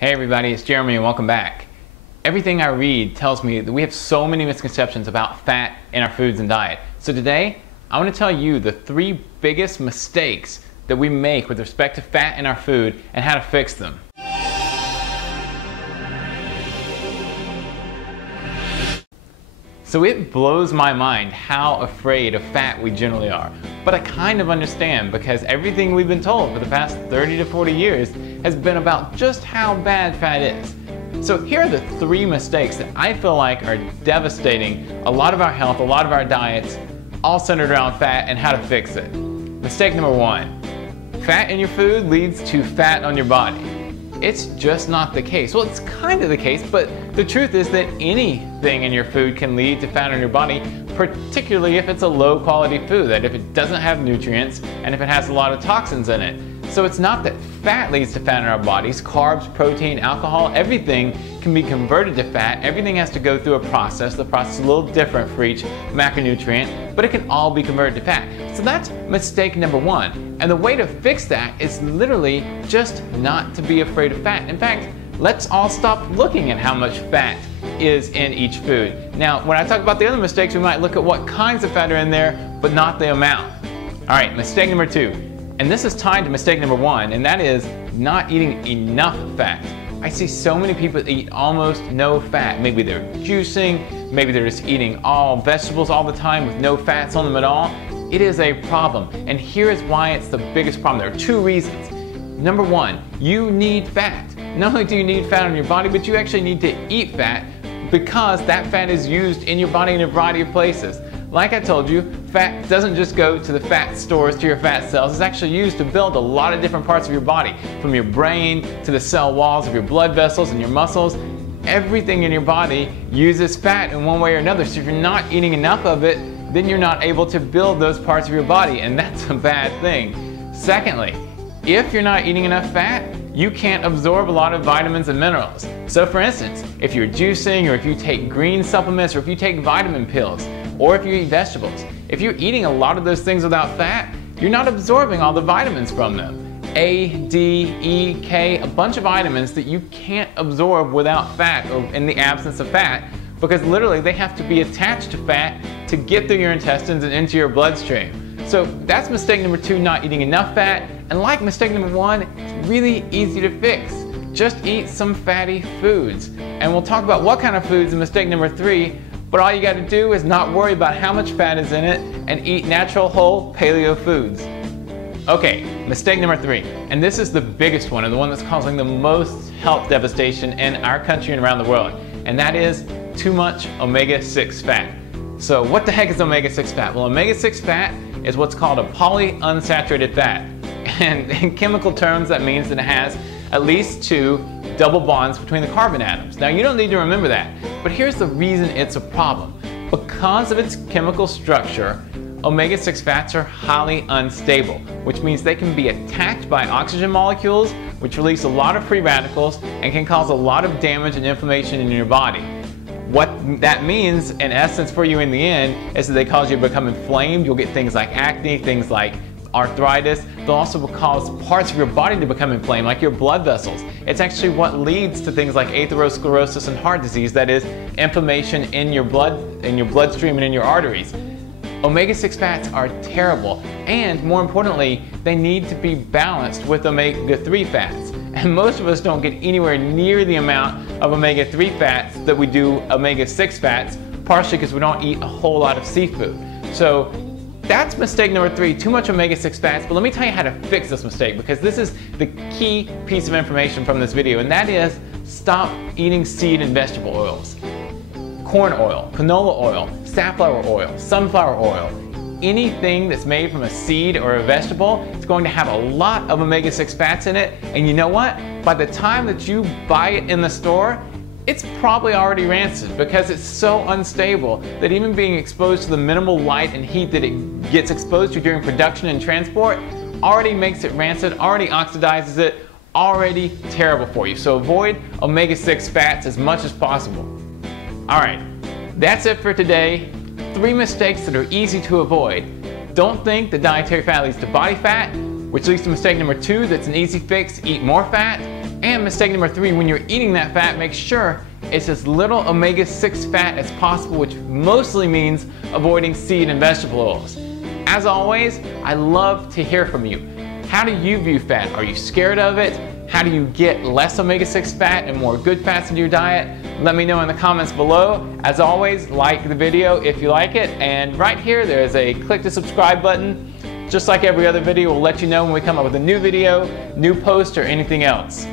Hey everybody, it's Jeremy and welcome back. Everything I read tells me that we have so many misconceptions about fat in our foods and diet. So today, I want to tell you the 3 biggest mistakes that we make with respect to fat in our food and how to fix them. So it blows my mind how afraid of fat we generally are. But I kind of understand, because everything we've been told for the past 30 to 40 years has been about just how bad fat is. So here are the 3 mistakes that I feel like are devastating a lot of our health, a lot of our diets, all centered around fat and how to fix it. Mistake number 1, fat in your food leads to fat on your body. It's just not the case. Well, it's kind of the case, but the truth is that anything in your food can lead to fat on your body, particularly if it's a low quality food, that if it doesn't have nutrients and if it has a lot of toxins in it. So it's not that fat leads to fat in our bodies. Carbs, protein, alcohol, everything can be converted to fat. Everything has to go through a process. The process is a little different for each macronutrient, but it can all be converted to fat. So that's mistake number 1. And the way to fix that is literally just not to be afraid of fat. In fact, let's all stop looking at how much fat is in each food. Now, when I talk about the other mistakes, we might look at what kinds of fat are in there, but not the amount. All right, mistake number 2. And this is tied to mistake number 1, and that is not eating enough fat. I see so many people that eat almost no fat. Maybe they're juicing, maybe they're just eating all vegetables all the time with no fats on them at all. It is a problem, and here is why it's the biggest problem. There are 2 reasons. Number 1, you need fat. Not only do you need fat on your body, but you actually need to eat fat, because that fat is used in your body in a variety of places. Like I told you, fat doesn't just go to the fat stores, to your fat cells. It's actually used to build a lot of different parts of your body, from your brain to the cell walls of your blood vessels and your muscles. Everything in your body uses fat in one way or another. So if you're not eating enough of it, then you're not able to build those parts of your body, and that's a bad thing. Secondly, if you're not eating enough fat, you can't absorb a lot of vitamins and minerals. So for instance, if you're juicing, or if you take green supplements, or if you take vitamin pills, or if you eat vegetables, if you're eating a lot of those things without fat, you're not absorbing all the vitamins from them. A, D, E, K, a bunch of vitamins that you can't absorb without fat, or in the absence of fat, because literally they have to be attached to fat to get through your intestines and into your bloodstream. So that's mistake number 2, not eating enough fat. And like mistake number 1, it's really easy to fix. Just eat some fatty foods. And we'll talk about what kind of foods in mistake number 3, but all you got to do is not worry about how much fat is in it and eat natural, whole, paleo foods. Okay, mistake number 3, and this is the biggest one and the one that's causing the most health devastation in our country and around the world, and that is too much omega-6 fat. So what the heck is omega-6 fat? Well, omega-6 fat is what's called a polyunsaturated fat. And in chemical terms, that means that it has at least 2 double bonds between the carbon atoms. Now, you don't need to remember that, but here's the reason it's a problem. Because of its chemical structure, omega-6 fats are highly unstable, which means they can be attacked by oxygen molecules, which release a lot of free radicals and can cause a lot of damage and inflammation in your body. What that means, in essence, for you in the end, is that they cause you to become inflamed. You'll get things like acne, things like arthritis. They'll also cause parts of your body to become inflamed, like your blood vessels. It's actually what leads to things like atherosclerosis and heart disease, that is, inflammation in your blood, in your bloodstream and in your arteries. Omega-6 fats are terrible, and more importantly, they need to be balanced with omega-3 fats. And most of us don't get anywhere near the amount of omega-3 fats that we do omega-6 fats, partially because we don't eat a whole lot of seafood. So that's mistake number 3, too much omega-6 fats. But let me tell you how to fix this mistake, because this is the key piece of information from this video, and that is stop eating seed and vegetable oils. Corn oil, canola oil, safflower oil, sunflower oil, anything that's made from a seed or a vegetable, it's going to have a lot of omega-6 fats in it. And you know what? By the time that you buy it in the store, it's probably already rancid, because it's so unstable that even being exposed to the minimal light and heat that it gets exposed to during production and transport already makes it rancid, already oxidizes it, already terrible for you. So avoid omega-6 fats as much as possible. All right, that's it for today. 3 mistakes that are easy to avoid. Don't think that dietary fat leads to body fat, which leads to mistake number 2, that's an easy fix, eat more fat. And mistake number 3, when you're eating that fat, make sure it's as little omega-6 fat as possible, which mostly means avoiding seed and vegetable oils. As always, I love to hear from you. How do you view fat? Are you scared of it? How do you get less omega-6 fat and more good fats into your diet? Let me know in the comments below. As always, like the video if you like it, and right here there is a click to subscribe button. Just like every other video, we'll let you know when we come up with a new video, new post, or anything else.